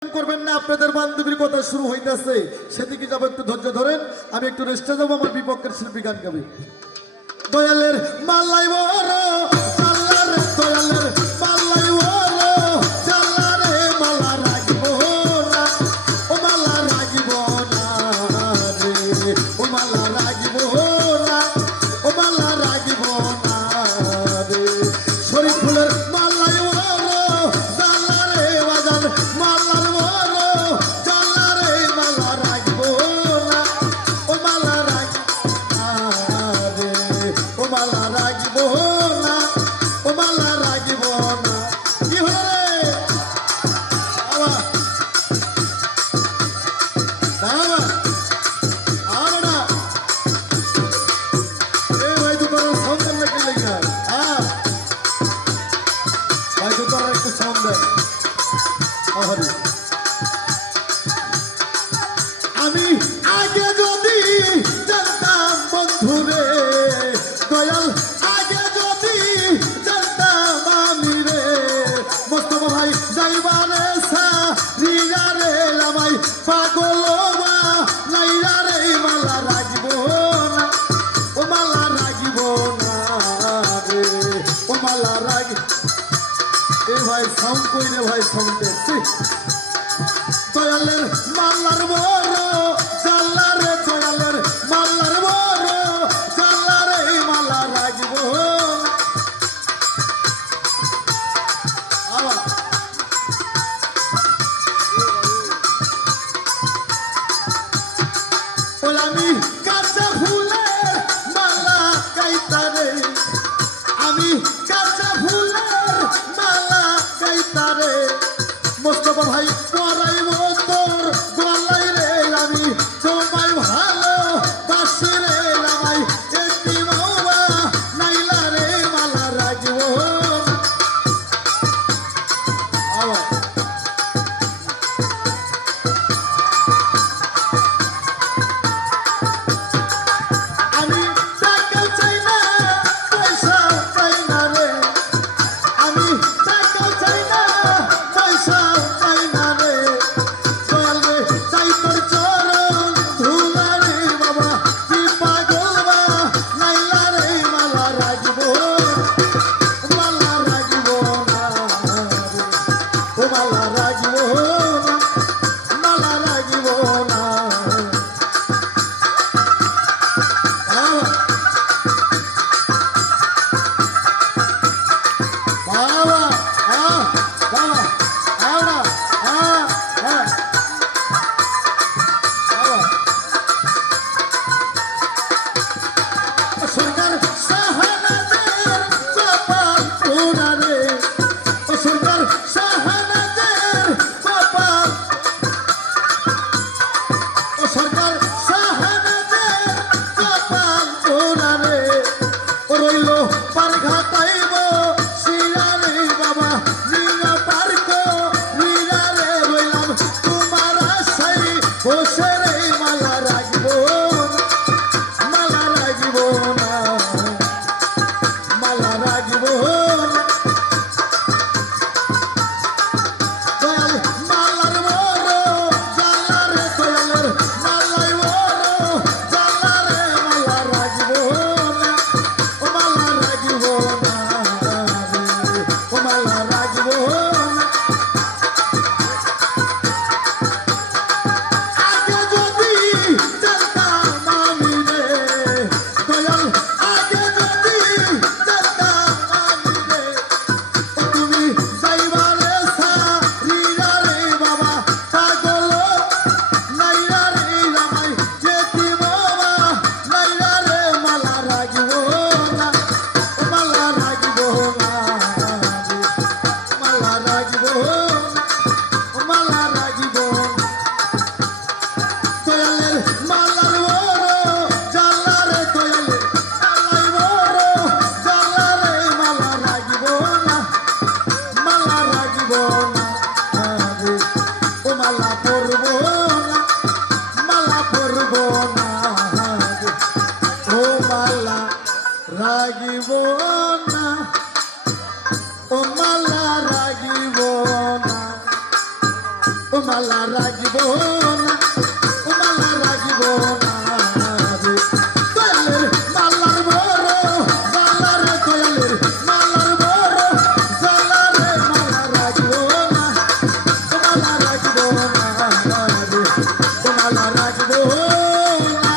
করবেন না, আপনাদের বান্ধবীর কথা শুরু হইতেছে। সেদিকে যাব একটু ধৈর্য ধরেন, আমি একটু রেস্টে যাব, আমার বিপক্ষের শিল্পী গান গাবে। দয়ালের মাল্লাই বড়। মালা রাগে। এ ভাই সাম কই রে ভাই সামতে? দয়ালের মালার বড় জাল্লার দয়ালের মালার বড় জাল্লার মালা রাখব। আমি ভাই বসে মালা রাগিব না মালা রাগিব না। দয়ালের মালার বড়, জালার দয়ালের মালার বড়, জালারে মালা রাগিব না মালা রাগিব না মালা রাগিব না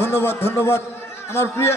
ধন্যবাদ ধন্যবাদ। আমার প্রিয়